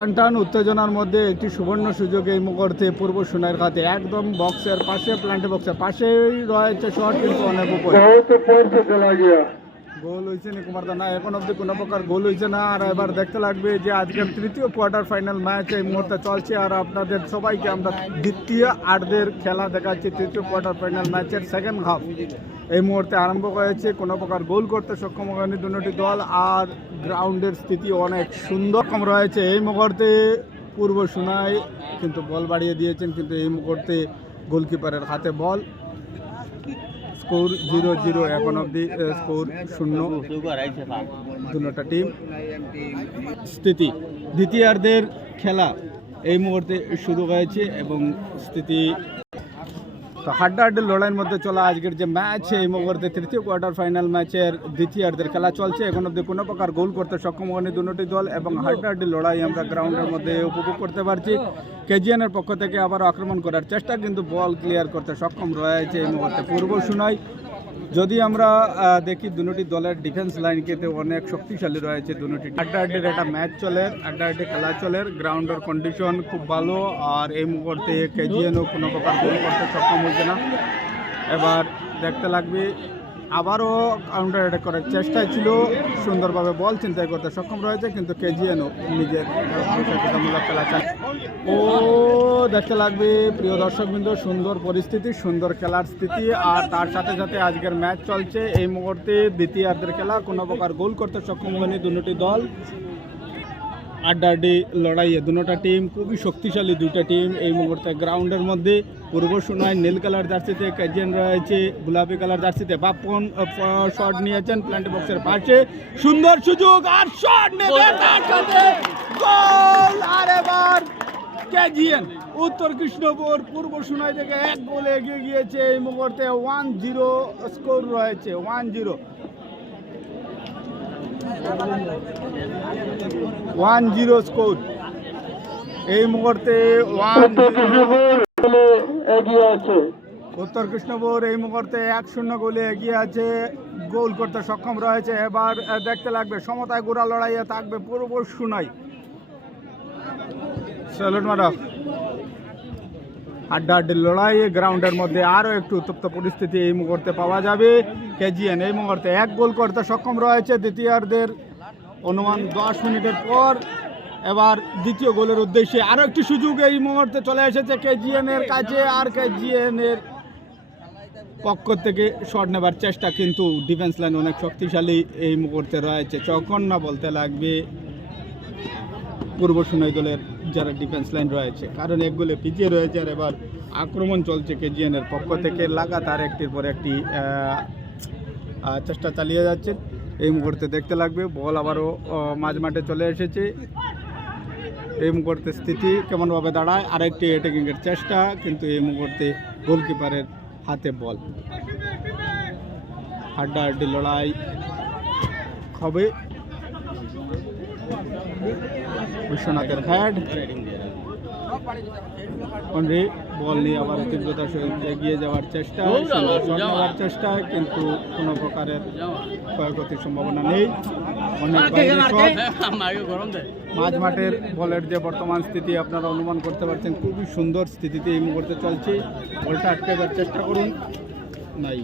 টান উত্তেজনার মধ্যে একটি সুবর্ণ সুযোগ এই মুহূর্তে পূর্ব সোনার খাতে একদম বক্সের পাশে প্ল্যান্ট বক্সের পাশেই রয়েছে শট, কিন্তু অনেক উপরে গোল হয়েছে নি কুমার দা? না, এখন অব্দি কোনো প্রকার গোল হয়েছে না। আর এবার দেখতে লাগবে যে আজকের তৃতীয় কোয়ার্টার ফাইনাল ম্যাচ এই মুহূর্তে চলছে, আর আপনাদের সবাইকে আমরা দ্বিতীয় আর্ধের খেলা দেখাচ্ছি। তৃতীয় কোয়ার্টার ফাইনাল ম্যাচের সেকেন্ড হাফ এই মুহূর্তে আরম্ভ হয়েছে। কোনো প্রকার গোল করতে সক্ষম হয়নি দুটি দল, আর গ্রাউন্ডের স্থিতি অনেক সুন্দর কম রয়েছে এই মুহূর্তে। পূর্ব সোনাই কিন্তু বল বাড়িয়ে দিয়েছেন, কিন্তু এই মুহূর্তে গোলকিপারের হাতে বল। স্কোর 0-0, এখন অবধি স্কোর 0 দুটা টিম। স্থিতি দ্বিতীয়ার্ধের খেলা এই মুহূর্তে শুরু হয়েছে এবং স্থিতি হাড্ডাহাড্ডি লড়াইয়ের মধ্যে চলা আজকের যে ম্যাচ এই মুহূর্তে তৃতীয় কোয়ার্টার ফাইনাল ম্যাচের দ্বিতীয়ার্ধের খেলা চলছে। এখন অবধি কোনো প্রকার গোল করতে সক্ষম হয়নি দুটি দল এবং হাড্ডাহাড্ডি লড়াই আমরা গ্রাউন্ডের মধ্যে উপভোগ করতে পারছি। কেজিএনের পক্ষ থেকে আবার আক্রমণ করার চেষ্টা, কিন্তু বল ক্লিয়ার করতে সক্ষম রয়েছে এই মুহূর্তে পূর্ব সোনাই। যদি আমরা দেখি দুটি দলের ডিফেন্স লাইন কিন্তু অনেক শক্তিশালী রয়েছে। দুটি হাড্ডাহাড্ডির একটা ম্যাচ চলে, হাড্ডাহাড্ডি খেলা চলে, গ্রাউন্ডের কন্ডিশন খুব ভালো। আর এই মুহূর্তে কেজিএনও কোনো প্রকার গোল করতে সক্ষম হয়েছে না। এবার দেখতে লাগবে, আবারও কাউন্টার অ্যাটাক করার চেষ্টা ছিল, সুন্দরভাবে বল চিন্তাই করতে সক্ষম রয়েছে, কিন্তু কেজিএনও নিজের প্রতিযোগিতামূলক খেলা চায়। ও দেখতে লাগবে প্রিয় দর্শকবৃন্দ, সুন্দর পরিস্থিতি, সুন্দর খেলার স্থিতি। আর তার সাথে সাথে আজকের ম্যাচ চলছে এই মুহূর্তে দ্বিতীয়ার্ধের খেলা। কোনো প্রকার গোল করতে সক্ষম হয়নি দুটি দল। আড্ডাআড্ডি লড়াইয়ে দুটা টিম খুবই শক্তিশালী, দুইটা টিম এই মুহূর্তে গ্রাউন্ডের মধ্যে। পূর্ব সোনাই নীল কালার জার্সিতে, কেজিএন রয়েছে গোলাপি কালার জার্সিতে। বাপন শট নিয়েছেন প্ল্যান্ট বক্সের পাশে, সুন্দর সুযোগ আর শট নেবে তার সাথে গোল। আর এবার কেজিএন উত্তর কৃষ্ণপুর পূর্ব সোনাই থেকে 1 গোল এগিয়ে গিয়েছে এই মুহূর্তে। 1-0 স্কোর রয়েছে, 1-0 স্কোর এই মুহূর্তে। উত্তর কৃষ্ণপুর এই মুহূর্তে 1-0 গোলে এগিয়ে আছে, গোল করতে সক্ষম রয়েছে। এবার দেখতে লাগবে সমতায় গোড়া লড়াইয়ে থাকবে পূর্ব সোনাই। Salute madam. হাড্ডাহাড্ডি লড়াই গ্রাউন্ডের মধ্যে আরও একটু উত্তপ্ত পরিস্থিতি এই মুহূর্তে পাওয়া যাবে। কেজিএন এই মুহূর্তে 1 গোল করতে সক্ষম রয়েছে দ্বিতীয়ার্ধের অনুমান 10 মিনিটের পর। এবার দ্বিতীয় গোলের উদ্দেশ্যে আরও একটি সুযোগ এই মুহূর্তে চলে এসেছে কেজিএনের কাছে, আর কেজিএনের পক্ষ থেকে শট নেবার চেষ্টা, কিন্তু ডিফেন্স লাইন অনেক শক্তিশালী এই মুহূর্তে রয়েছে। যখন না বলতে লাগবে পূর্ব সোনাই দলের যারা ডিফেন্স লাইন রয়েছে, কারণ 1 গোলে পিছিয়ে রয়েছে। আর এবার আক্রমণ চলছে কেজিএনের পক্ষ থেকে, লাগাতার একটির পর একটি চেষ্টা চালিয়ে যাচ্ছে। এই মুহূর্তে দেখতে লাগবে বল আবারও মাঝ মাঠে চলে এসেছে। এই মুহূর্তে স্থিতি কেমনভাবে দাঁড়ায়, আরেকটি অ্যাটাকিংয়ের চেষ্টা, কিন্তু এই মুহূর্তে গোলকিপারের হাতে বল। হাড্ডাহাড্ডি লড়াই হবে। বিশ্বনাথের হেড বল নিয়ে আবার তীব্রতার সহিত এগিয়ে যাওয়ার চেষ্টা, নেওয়ার চেষ্টা, কিন্তু কোনো প্রকারের ক্ষয়ক্ষতির সম্ভাবনা নেই। অনেক মাঝ মাঠের বলের যে বর্তমান স্থিতি আপনারা অনুমান করতে পারছেন, খুবই সুন্দর স্থিতিতে এই মুহূর্তে চলছে। বলটা আটকে যাওয়ার চেষ্টা করুন, নাই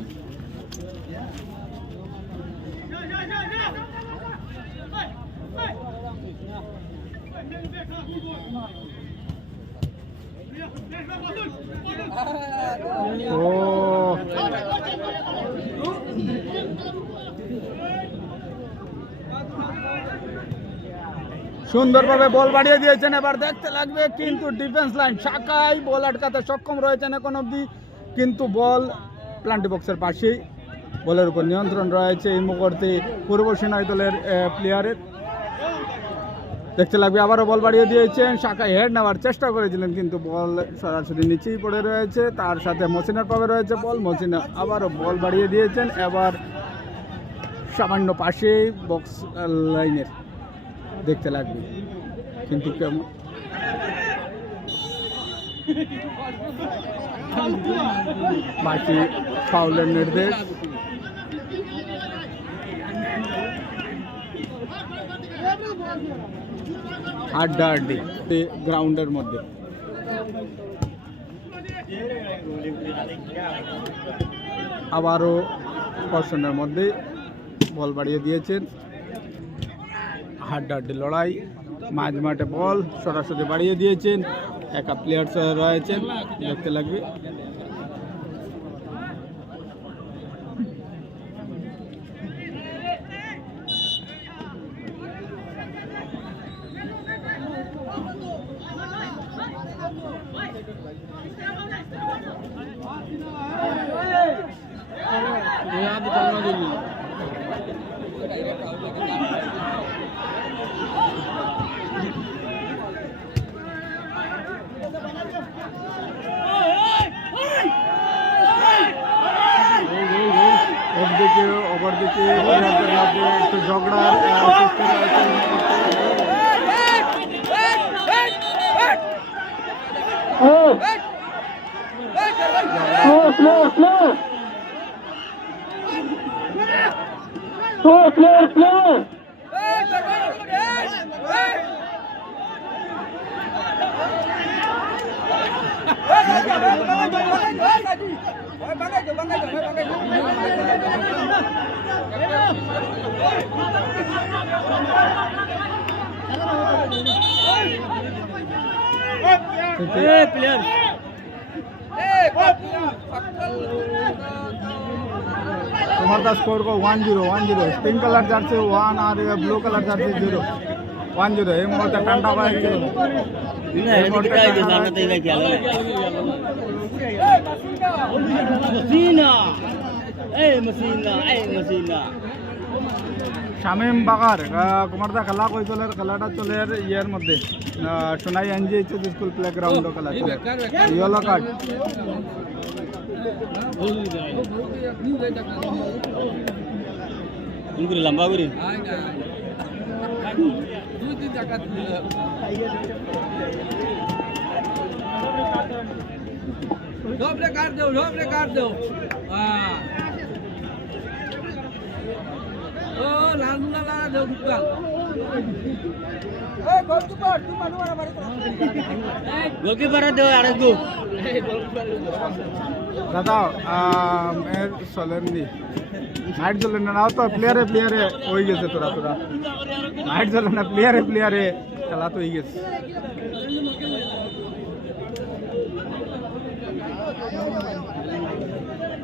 সুন্দরভাবে বল বাড়িয়ে দিয়েছেন। এবার দেখতে লাগবে, কিন্তু ডিফেন্স লাইন শাখায় বল আটকাতে সক্ষম রয়েছেন এখন অবধি, কিন্তু বল প্ল্যান্ট বক্সের পাশেই, বলের উপর নিয়ন্ত্রণ রয়েছে এই মুহূর্তে পূর্ব সোনাই দলের প্লেয়ারের। দেখতে লাগবে আবারও বল বাড়িয়ে দিয়েছেন, শাখায় হেড নেওয়ার চেষ্টা করেছিলেন, কিন্তু বল সরাসরি নিচেই পড়ে রয়েছে। তার সাথে মসিনার পাবে রয়েছে বল, মসিনা আবারও বল বাড়িয়ে দিয়েছেন। এবার সামান্য পাশে বক্স লাইনের দেখতে লাগবে, কিন্তু কেমন বাকি ফাউলের নির্দেশ। হাড্ডাহাড্ডি গ্রাউন্ডের মধ্যে। আবারও পছন্দের মধ্যে বল বাড়িয়ে দিয়েছেন, হাড্ডাহাড্ডি লড়াই, মাঝ মাঠে বল সরাসরি বাড়িয়ে দিয়েছেন, একা প্লেয়ার রয়েছেন, দেখতে লাগবে। অপরদিকে একটু ঝগড়ার সৃষ্টি রয়েছে। तुम्हारा स्कोर को 1-0 पिंक कलर जर्सी 1 और ब्लू कलर जर्सी 0 1-0 এই মুহূর্তে টান্ডা পায় ছিল শামিম বাগার কুমারদা খেলা কই চলে খেলাটা চলে ইয়ের মধ্যে সোনাই এনজিএইচ স্কুল প্লে গ্রাউন্ড খেলা চলে ইয়েলো কার্ড লম্বা করে doble card deu oh la deu bukan goalkeeper deu areku দাদা এর চলেননি নাইট চলে না তো প্লেয়ারে হয়ে গেছে তোরা নাইট চলে না প্লেয়ারে খেলা তো হয়ে গেছে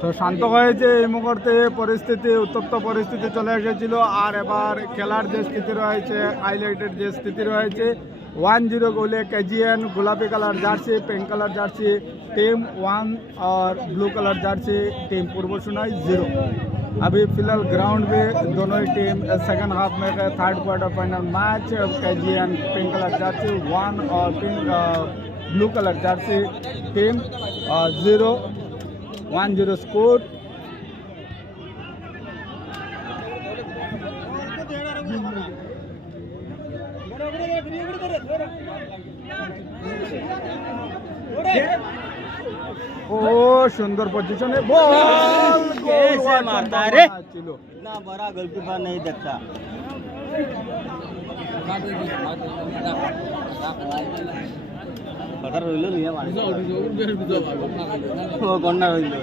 তো শান্ত হয়েছে এই মুহূর্তে পরিস্থিতি উত্তপ্ত পরিস্থিতি চলে এসেছিল আর এবার খেলার যে স্থিতি রয়েছে হাইলাইটেড যে স্থিতি রয়েছে 1-0 गोले KGN गुलाबी colour Jersey pink colour jersey team 1 और ब्लू कलर जर्सी टीम पूर्व सुनाई 0। अभी फिलहाल ग्राउंड पे दोनों ही टीम सेकंड हाफ में third quarter final match KGN pink colour jersey 1 और blue colour jersey team 0 1-0 score. ओ सुंदर पोजीशन है बॉल कैसे मारता है रे इतना बड़ा गोलकीपर नहीं देखता पता রইল নিয়ে মারে ও কর্নার হইল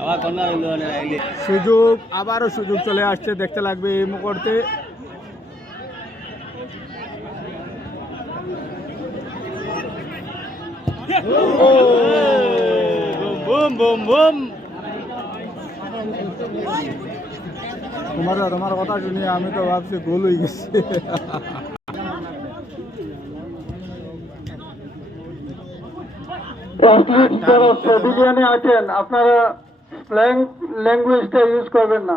আবার কর্নার হইল না আইলে সুযোগ আবারও সুযোগ চলে আসছে দেখতে লাগবে এই মুহূর্তে বুম বুম বুম তোমার কথা শুনি আমি তো ভাবছি গোল হয়ে গেছে যারা সেভিলিয়ানে আছেন আপনারা স্ল্যাং ল্যাঙ্গুয়েজটা ইউজ করবেন না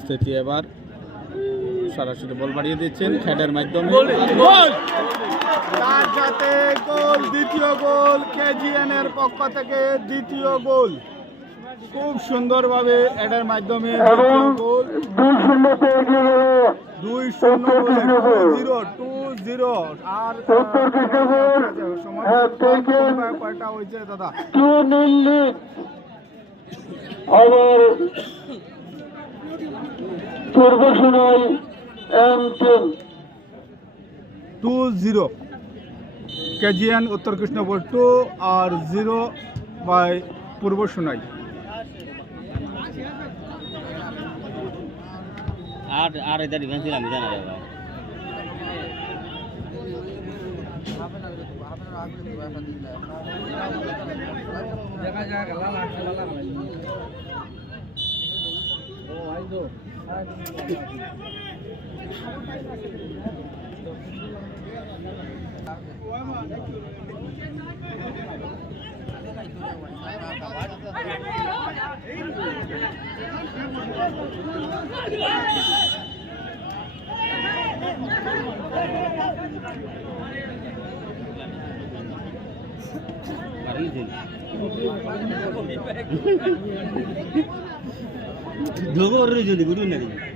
স্থিতি এবার সরাসরি বল বাড়িয়ে দিচ্ছেন হেডের মাধ্যমে গোল তার সাথে গোল দ্বিতীয় গোল কেজিএন এর পক্ষ থেকে দ্বিতীয় গোল খুব সুন্দরভাবে হেডের মাধ্যমে গোল 2-0 আর কয়টা হয়েছে দাদা আবার পূর্ব সোনাই এম টিম 2-0 কেজিএন উত্তর কৃষ্ণপুর 2 আর 0 বাই পূর্ব সোনাই। আর এটা ডিফেন্স ছিল আমি জানা যাবে দেখা যাক লালা ও আইদো Dua orang jadi guru nanti.